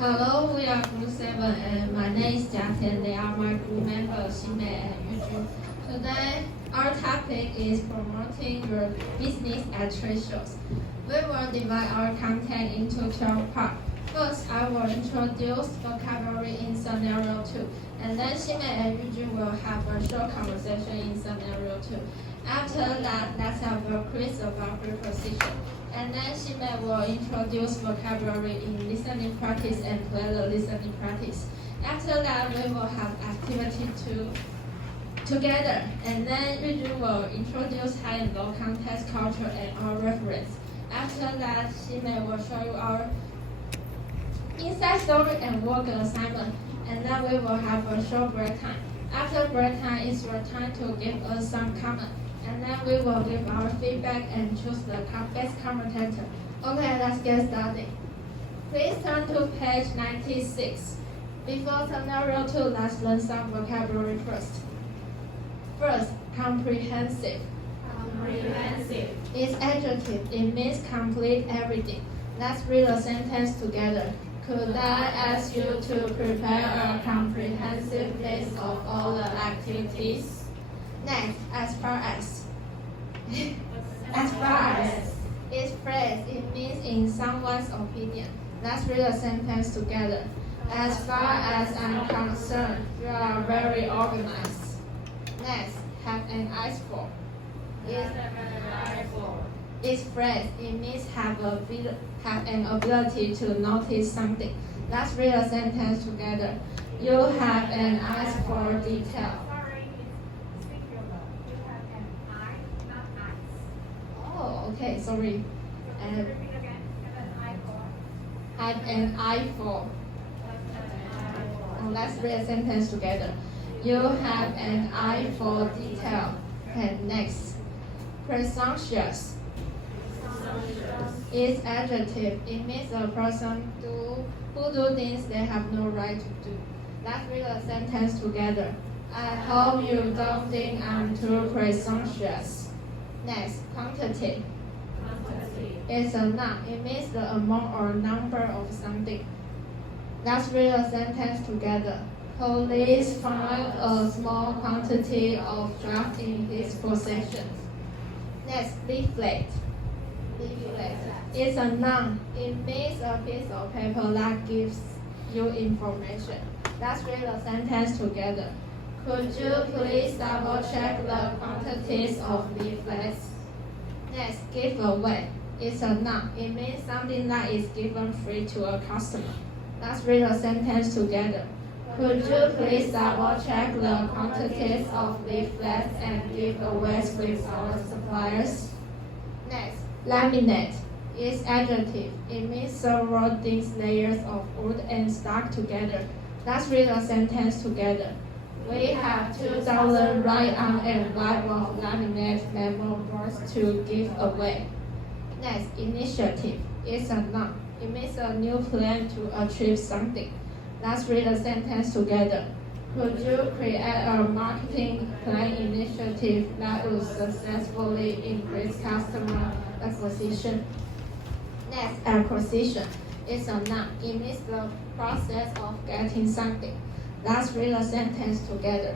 Hello, we are Group 7 and my name is Jiatian. They are my group members, Xime and Yuju. Today, our topic is promoting your business at trade shows. We will divide our content into 12 parts. First, I will introduce vocabulary in scenario 2, and then Xime and Yuju will have a short conversation in scenario 2. After that, let's have a quiz about preposition. And then Xime will introduce vocabulary in listening practice and play the listening practice. After that, we will have activity together. And then Yuju will introduce high and low context, culture, and our reference. After that, Xime will show you our inside story and work assignment. And then we will have a short break time. After break time, it's your time to give us some comment. And then we will give our feedback and choose the best commentator. Okay, let's get started. Please turn to page 96. Before scenario 2, let's learn some vocabulary first. First, comprehensive. Comprehensive. It's adjective. It means complete everything. Let's read a sentence together. Could I ask you to prepare a comprehensive list of all the activities? Next, as far as. As far as. It's phrase. It means in someone's opinion. Let's read a sentence together. As far as I'm concerned, you are very organized. Next, have an eye for. It's phrase. It means have an ability to notice something. Let's read a sentence together. You have an eye for detail. Oh, okay, sorry. Have an eye for. Let's read a sentence together. You have an eye for detail. And next, presumptuous. It's adjective. It means a person who do things they have no right to do. Let's read a sentence together. I hope you don't think I'm too presumptuous. Next, quantity. It's a noun. It means the amount or number of something. Let's read a sentence together. Police found a small quantity of drugs in his possession. Next, leaflet. Leaflet. It's a noun. It means a piece of paper that gives you information. Let's read a sentence together. Could you please double check the quantities of leaflets? Next, give away. It's a noun. It means something that is given free to a customer. Let's read a sentence together. Could you please double check the quantities of leaflets and giveaways with our suppliers? Next, laminate. It's adjective. It means several thin layers of wood and stuck together. Let's read a sentence together. We have 2,000 write on and white of laminate memo boards to give away. Next, initiative. It's a noun. It means a new plan to achieve something. Let's read a sentence together. Could you create a marketing plan initiative that would successfully increase customer acquisition? Next, acquisition. It's a noun. It means the process of getting something. Let's read a sentence together.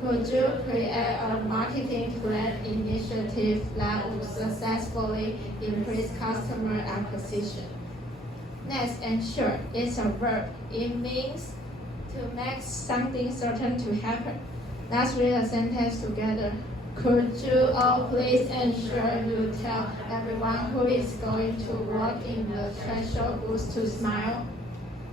Could you create a marketing plan initiative that would successfully increase customer acquisition? Next, ensure. It's a verb. It means to make something certain to happen. Let's read a sentence together. Could you all please ensure you tell everyone who is going to work in the trade show booth to smile?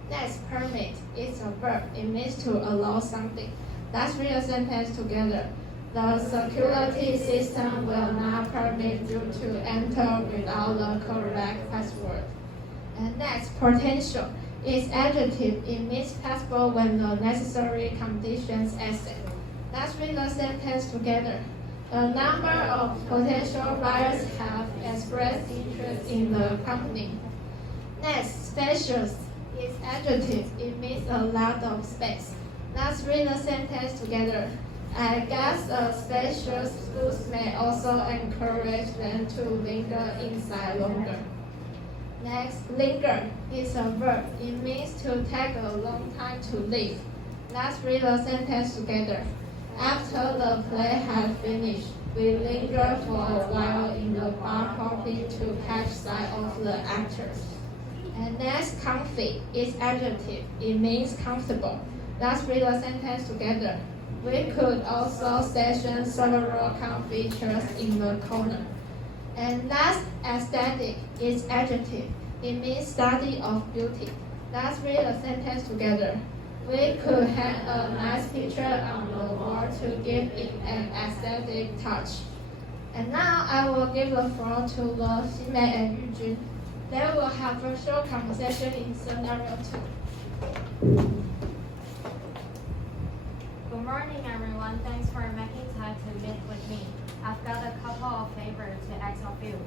Next, permit. It's a verb. It means to allow something. Let's read a sentence together. The security system will not permit you to enter without the correct password. And next, potential. It's adjective. It means possible when the necessary conditions exist. Let's read the sentence together. A number of potential buyers have expressed interest in the company. Next, spacious. It's adjective. It means a lot of space. Let's read the sentence together. I guess a spacious booth may also encourage them to linger inside longer. Next, linger is a verb. It means to take a long time to leave. Let's read the sentence together. After the play had finished, we lingered for a while in the bar hoping to catch sight of the actors. And next, comfy is adjective. It means comfortable. Let's read the sentence together. We could also station several comfy chairs in the corner. And last, aesthetic is adjective. It means study of beauty. Let's read the sentence together. We could hang a nice picture on the wall to give it an aesthetic touch. And now I will give the floor to the Ximei and Yujun. They will have a short conversation in scenario 2. Good morning, everyone. Thanks for making time to meet with me. I've got a couple of favors to ask of you.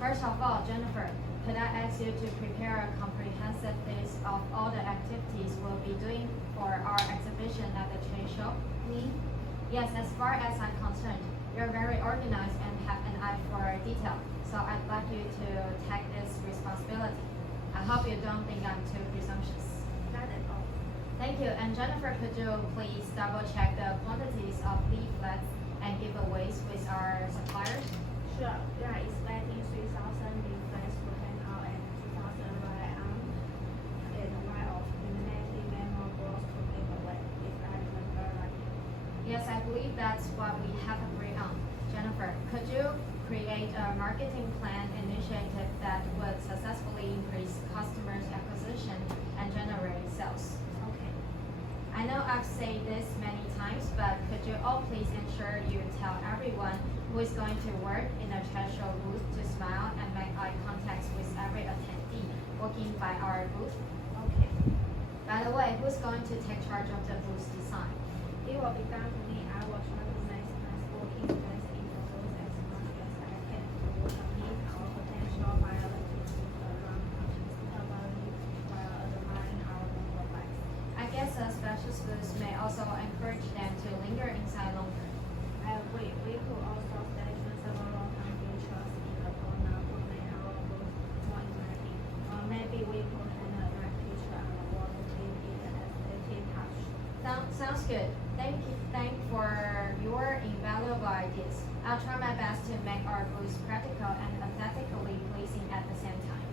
First of all, Jennifer, could I ask you to prepare a comprehensive list of all the activities we'll be doing for our exhibition at the trade show? Me? Yes, as far as I'm concerned, you're very organized and have an eye for detail, so I'd like you to take this responsibility. I hope you don't think I'm too presumptuous. Not at all. Thank you. And Jennifer, could you please double check the quantities of leaflets and giveaways with our suppliers? Sure. We are expecting 3,000 leaflets to hand out and 2,000 write-on and a while of illuminating memo boards to give away, if I remember right. Yes, I believe that's what we have agreed on. Jennifer, could you create a marketing plan initiative that would successfully increase customers' acquisition and generate sales? Okay. I know I've said this many times, but could you all please ensure you tell everyone who is going to work in a trade show booth to smile and make eye contact with every attendee walking by our booth? Okay. By the way, who's going to take charge of the booth design? It will be done to me. I will try to maximize working space in the booth as much as I can to meet our potential buyers around sustainability while admiring our local bikes. I guess a special booth may also encourage them to linger inside longer. I agree. We could also station several comfy chairs in the corner to make our booth more inviting. Or maybe we could hang a nice picture on the wall to give it an aesthetic touch. Sounds good. Thank for your invaluable ideas. I'll try my best to make our booth practical and aesthetically pleasing at the same time.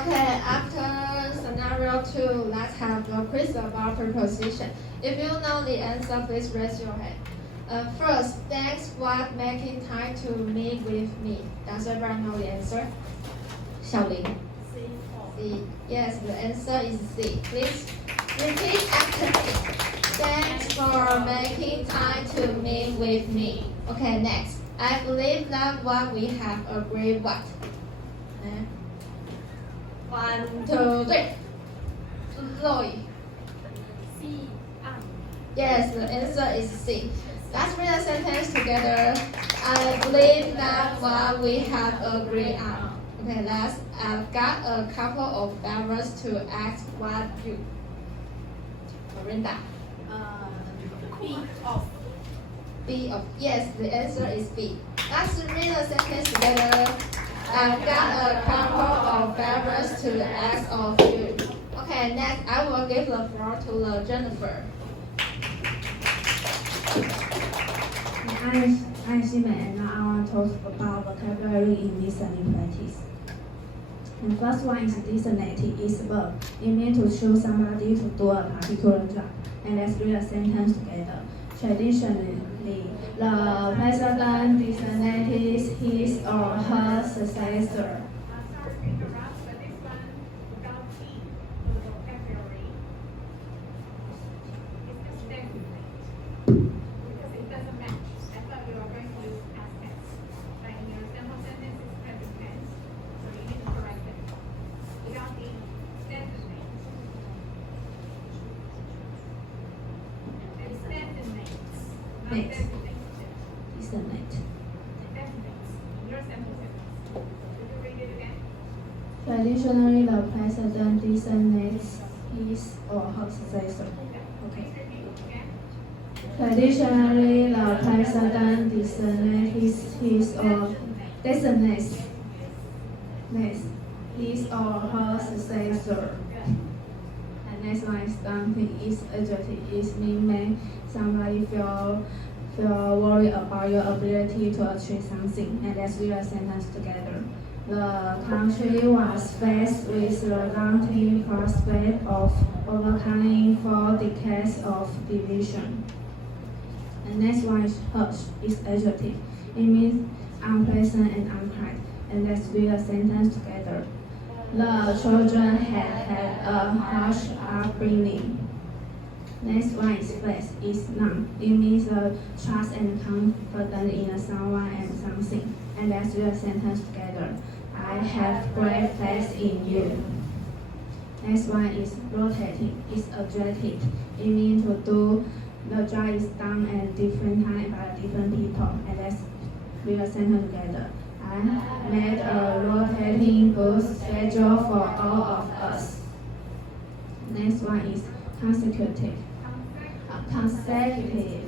Okay, after scenario 2, let's have a quiz about preposition. If you know the answer, please raise your hand. First, thanks for making time to meet with me. Does everyone know the answer? Xiaoling. C. Yes, the answer is C. Please repeat after me. Thanks for making time to meet with me. Okay, next. I believe that what we have agreed what? 1, 2, 3. Loy. C. Yes, the answer is C. Let's read the sentence together. I believe that what we have agreed on. Okay, last, I've got a couple of favors to ask what you. Miranda. B of. B of, yes, the answer is B. Let's read the sentence together. I've got a couple of favors to ask of you. Okay, next, I will give the floor to the Jennifer. I'm Ximei, and now I want to talk about vocabulary in listening practice. The first one is designate is verb. It means to choose somebody to do a particular job. And let's read a sentence together. Traditionally, the president designates his or her successor. Sorry to interrupt, but this one without T for the vocabulary. It's just definitely. Because it doesn't match. I thought we were going to use past tense. But in your sample sentence, it's present tense. So you need to correct it. Without the definitely. It's designates. Not Next. designates. Designate. Designates. In your sample sentence. Could you read it again? Traditionally, the president designates his or her successor. Please repeat again. Traditionally, the president designates his or her successor. And next one is dumping is adjective. It means make somebody feel worried about your ability to achieve something. And let's read a sentence together. The country was faced with the daunting prospect of overcoming 4 decades of division. And next one is harsh, is adjective. It means unpleasant and unkind. And let's read a sentence together. The children had a harsh upbringing. Next one is flex, is noun. It means trust and confidence in someone and something. And let's read a sentence together. I have great faith in you. Next one is rotating, is adjective. It means to do the job is done at different time by different people. And let's read a sentence together. I made a rotating booth schedule for all of us. Next one is consecutive. Consecutive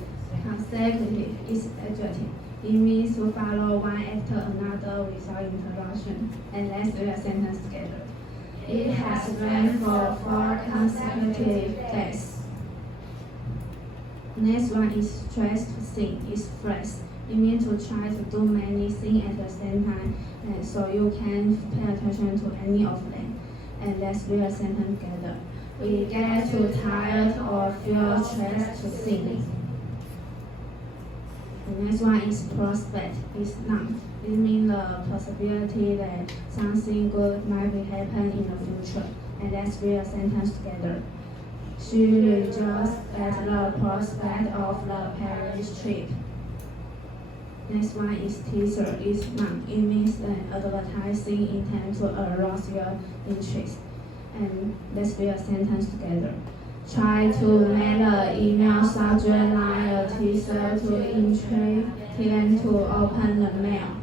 is adjective. It means to follow one after another without interruption. And let's read a sentence together. It has rained for 4 consecutive days. Next one is stress to think, is phrase. It means to try to do many things at the same time, and so you can pay attention to any of them. And let's read a sentence together. We get too tired or feel stressed to think. The next one is prospect, is noun. It means the possibility that something good might be happen in the future. And let's read a sentence together. She rejoiced at the prospect of the Paris trip. Next one is teaser, is noun. It means an advertising intent to arouse your interest. And let's read a sentence together. Try to make the email subject line a teaser to intrigue them to open the mail.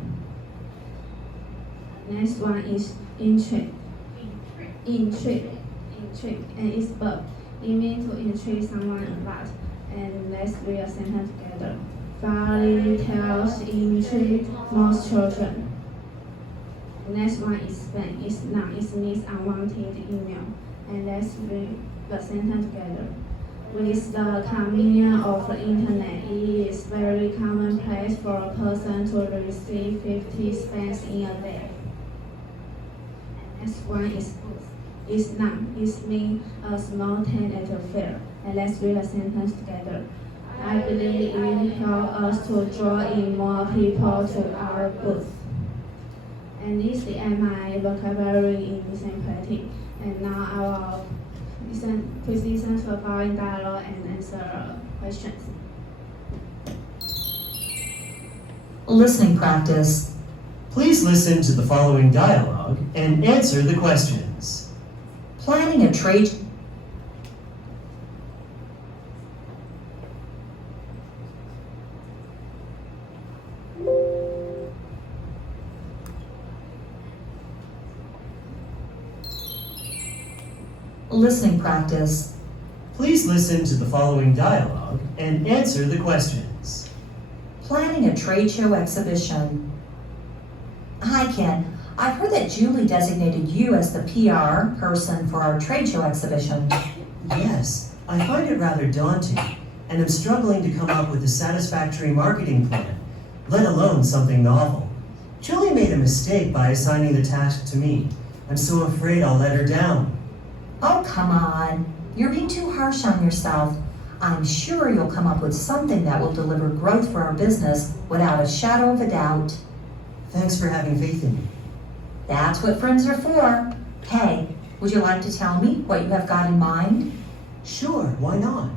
Next one is intrigue, and it's verb. It means to intrigue someone a lot. And let's read a sentence together. Fairy tales intrigue most children. The next one is spam, is noun. It means unwanted email. And let's read the sentence together. With the convenience of the internet, it is very commonplace for a person to receive 50 spams in a day. Next one is booth, is noun. It means a small tent at a fair. And let's read the sentence together. I believe it helps us to draw in more people to our booth. And this is the end my vocabulary in listening practice. And now I will please listen to the following dialogue and answer questions. Listening practice. Please listen to the following dialogue and answer the questions. Planning a trade. Listening practice. Please listen to the following dialogue and answer the questions. Planning a trade show exhibition. Hi, Ken. I've heard that Julie designated you as the PR person for our trade show exhibition. Yes, I find it rather daunting, and am struggling to come up with a satisfactory marketing plan, let alone something novel. Julie made a mistake by assigning the task to me. I'm so afraid I'll let her down. Oh, come on. You're being too harsh on yourself. I'm sure you'll come up with something that will deliver growth for our business without a shadow of a doubt. Thanks for having faith in me. That's what friends are for. Hey, would you like to tell me what you have got in mind? Sure, why not?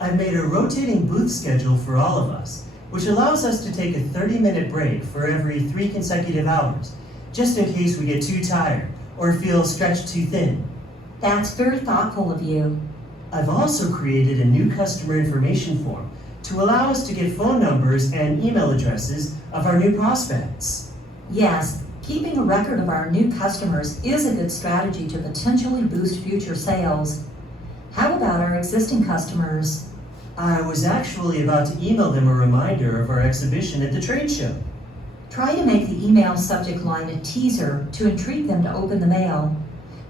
I've made a rotating booth schedule for all of us, which allows us to take a 30-minute break for every 3 consecutive hours, just in case we get too tired or feel stretched too thin. That's very thoughtful of you. I've also created a new customer information form to allow us to get phone numbers and email addresses of our new prospects. Yes, keeping a record of our new customers is a good strategy to potentially boost future sales. How about our existing customers? I was actually about to email them a reminder of our exhibition at the trade show. Try to make the email subject line a teaser to intrigue them to open the mail.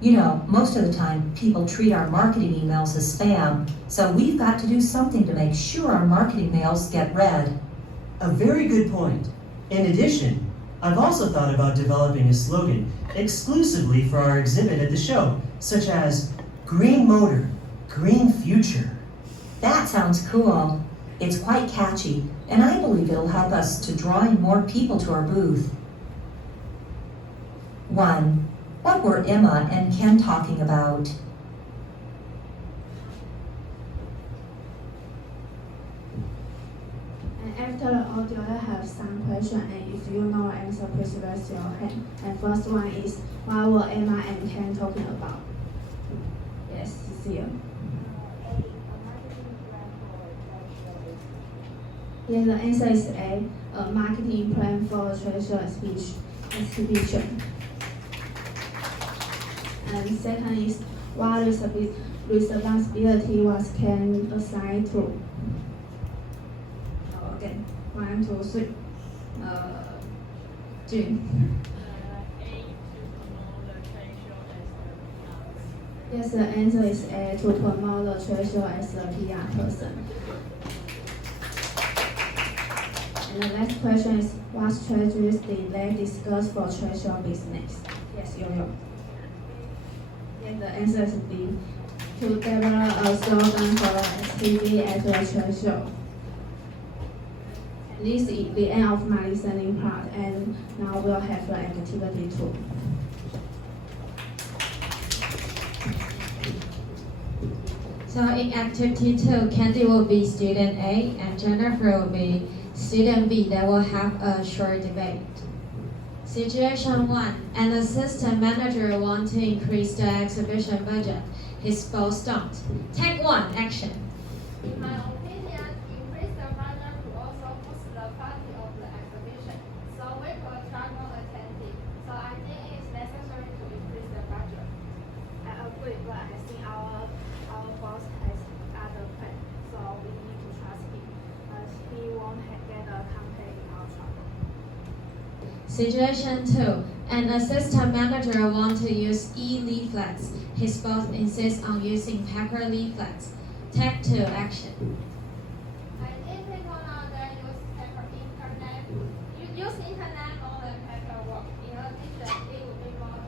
You know, most of the time people treat our marketing emails as spam, so we've got to do something to make sure our marketing mails get read. A very good point. In addition, I've also thought about developing a slogan exclusively for our exhibit at the show, such as Green Motor, Green Future. That sounds cool. It's quite catchy, and I believe it'll help us to draw in more people to our booth. 1. What were Emma and Ken talking about? And after the audio, I have some questions, and if you know the answer, please raise your hand. And first one is, what were Emma and Ken talking about? Yes, Cecilia. Yes, the answer is A, a marketing plan for a trade show exhibition. And second is, what responsibility was Ken assigned to? Again, 1, 2, 3. June. Yes, the answer is A, to promote the trade show as a PR person. And the next question is, what strategies did they discuss for trade show business? Yes, Yo-Yo. Yes, the answer is B, to develop a slogan for STD at the trade show. And this is the end of my listening part, and now we'll have the activity 2. So in activity 2, Candy will be student A and Jennifer will be student B. They will have a short debate. Situation 1. An assistant manager wants to increase the exhibition budget. His boss don't. Take 1. Action. In my opinion, increase the budget to also boost the quality of the exhibition, so we could attract more attendees. So I think it's necessary to increase the budget. I agree, but I think our boss has other plan, so we need to trust him. But he won't get a company in our trouble. Situation 2. An assistant manager wants to use e-leaflets. His boss insists on using paper leaflets. Take 2. Action. I think people nowadays use paper internet. You use internet more than paperwork. In addition, it would be more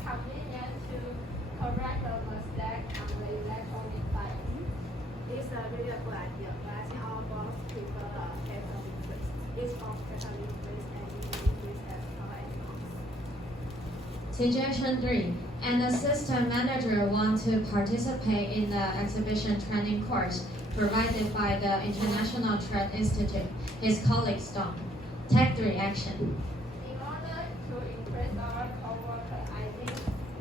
convenient to correct the mistake on the electronic file. It's a really good idea, but I think our boss prefer the paper leaflets. It's from paper leaflets and e-leaflets as far as costs. Situation 3. An assistant manager wants to participate in the exhibition training course provided by the International Trade Institute. His colleagues don't. Take 3. Action. In order to impress our co-workers, I think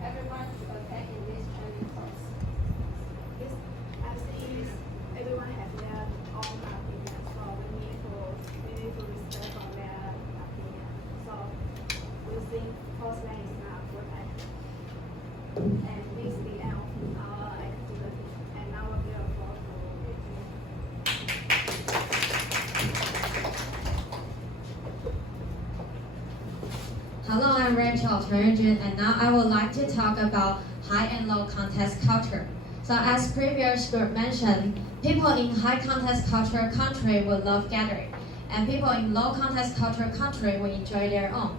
everyone should attend in this training course. As is, everyone has their own opinion, so we need to respect on their opinion. So we think first line is not a good idea. And this is the end of our activity. And now we'll give a floor to Regina. Hello, I'm Rachel Turner, and now I would like to talk about high and low contest culture. So as previous group mentioned, people in high contest culture country will love gathering, and people in low contest culture country will enjoy their own.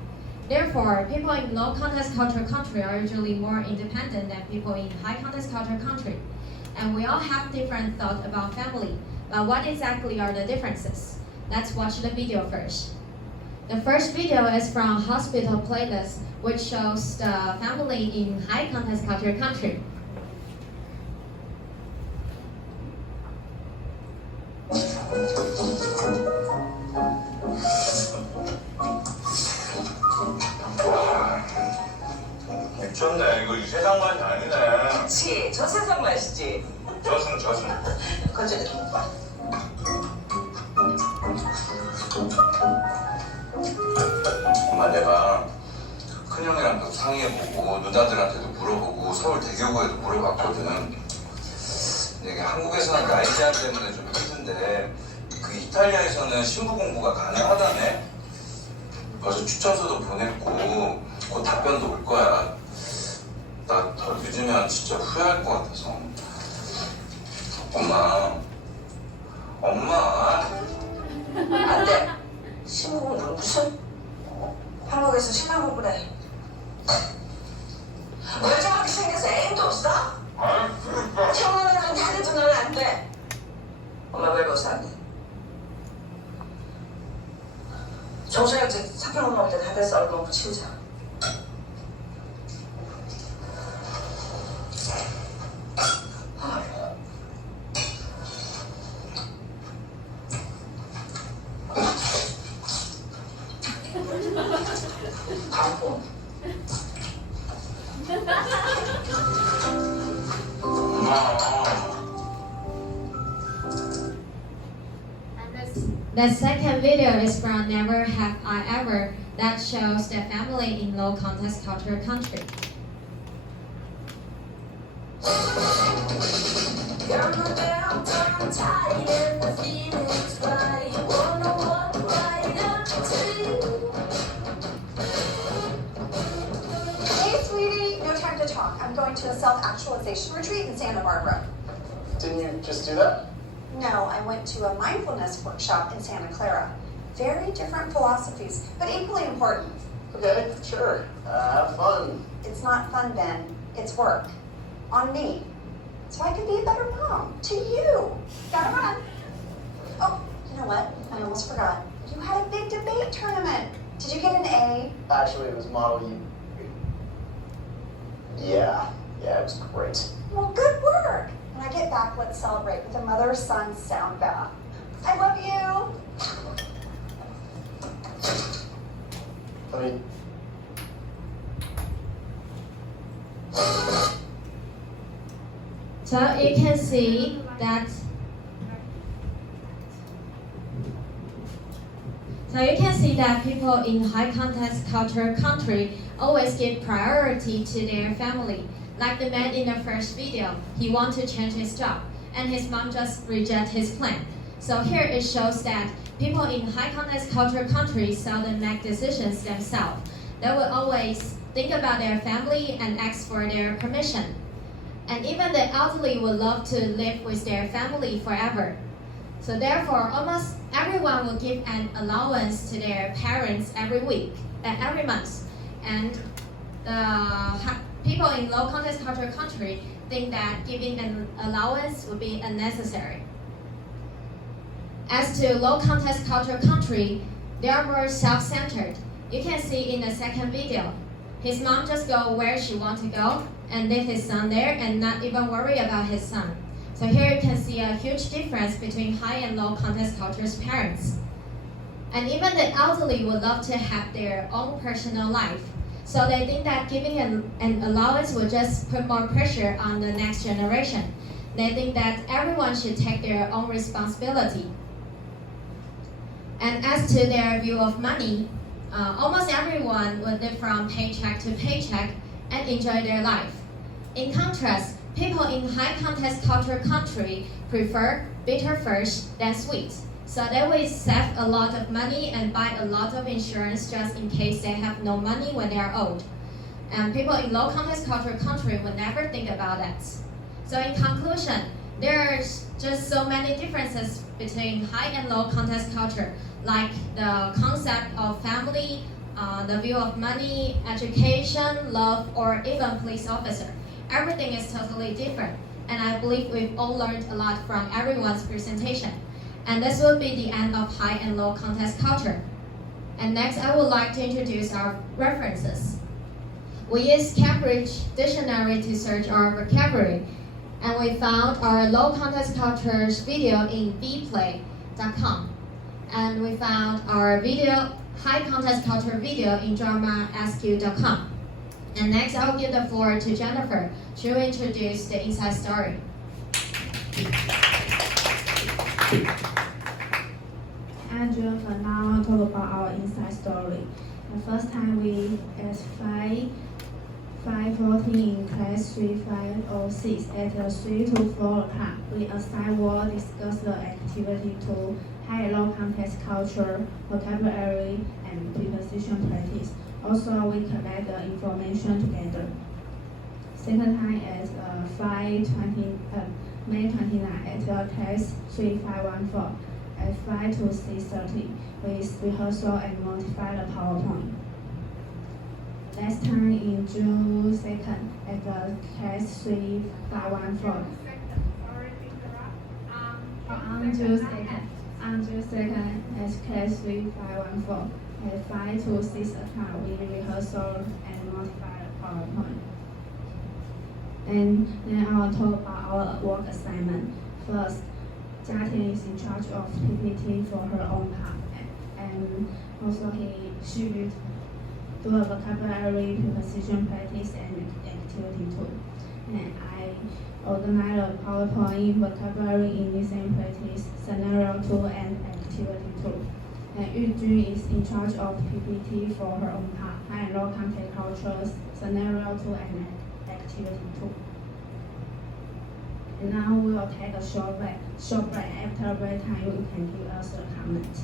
Therefore, people in low contest culture country are usually more independent than people in high contest culture country. And we all have different thoughts about family, but what exactly are the differences? Let's watch the video first. The first video is from Hospital Playlist, which shows the family in high contest culture country. 미쳤네. 이거 이 세상 맛이 아니네. 그치, 저 세상 맛이지. 저승. 거저리 오빠. 엄마 내가 큰형이랑도 상의해보고 누나들한테도 물어보고 서울 대교구에도 물어봤거든. 근데 이게 한국에서는 나이 제한 때문에 좀 힘든데 있는데 그 이탈리아에서는 신부 공부가 가능하다네. 벌써 추천서도 보냈고 곧 답변도 올 거야. 나 더 늦으면 진짜 후회할 것 같아서. 엄마. 안 돼. 신부는 무슨? 한국에서 신랑 공부래. 멀쩡하게 생겨서 애인도 없어? 청혼하는 자네도 넌 안 돼. 엄마 왜 벌써 안 돼? 정서역제 사평 엄마 올 때 다 됐어. 얼굴 붙이자. 강포. The second video is from Never Have I Ever that shows the family in low context culture country. Hey, sweetie, no time to talk. I'm going to a self-actualization retreat in Santa Barbara. Didn't you just do that? No, I went to a mindfulness workshop in Santa Clara. Very different philosophies, but equally important. Okay, sure. Have fun. It's not fun, Ben. It's work. On me. So I can be a better mom. To you. Gotta run. Oh, you know what? I almost forgot. You had a big debate tournament. Did you get an A? Actually, it was Model U. Yeah, it was great. Well, good work. When I get back, let's celebrate with a mother-son sound bath. I love you. I mean, So you can see that people in high context culture country always give priority to their family. Like the man in the first video, he wants to change his job, and his mom just rejects his plan. So here it shows that people in high context culture countries seldom make decisions themselves. They will always think about their family and ask for their permission. And even the elderly would love to live with their family forever. So therefore, almost everyone will give an allowance to their parents every month. And the people in low context culture country think that giving an allowance would be unnecessary. As to low context culture country, they are more self-centered. You can see in the second video, his mom just go where she wants to go and leave his son there and not even worry about his son. So here you can see a huge difference between high and low context culture's parents. And even the elderly would love to have their own personal life. So they think that giving an allowance will just put more pressure on the next generation. They think that everyone should take their own responsibility. And as to their view of money, almost everyone will live from paycheck to paycheck and enjoy their life. In contrast, people in high context culture country prefer bitter first than sweet. So they will save a lot of money and buy a lot of insurance just in case they have no money when they are old. And people in low context culture country would never think about that. So in conclusion, there's just so many differences between high and low context culture, like the concept of family, the view of money, education, love, or even police officer. Everything is totally different. And I believe we've all learned a lot from everyone's presentation. And this will be the end of high and low context culture. And next, I would like to introduce our references. We used Cambridge Dictionary to search our vocabulary, and we found our low context cultures video in bplay.com. And we found our high context culture video in dramasq.com. And next, I will give the floor to Jennifer. She will introduce the inside story. I'm Jennifer. Now I'll talk about our inside story. The first time we asked five 5:14 in class 3506 at 3 to 4 o'clock. We assign will discuss the activity to high and low context culture, vocabulary, and preposition practice. Also, we collect the information together. Second time at 5:20, May 29 at class 3514 at 5 to 6:30 with rehearsal and modify the PowerPoint. Last time in June 2nd at class 3514. On June 2nd at class 3514 at 5 to 6 o'clock we rehearsal and modify the PowerPoint. And then I will talk about our work assignment. First, Jiating is in charge of PPT for her own part, and also he should do a vocabulary preposition practice and activity tool. And I organize a PowerPoint, vocabulary in listening practice, scenario tool, and activity tool. And Yujun is in charge of PPT for her own part, high and low content cultures, scenario tool, and activity tool. And now we will take a short break. After break time, you can give us a comment.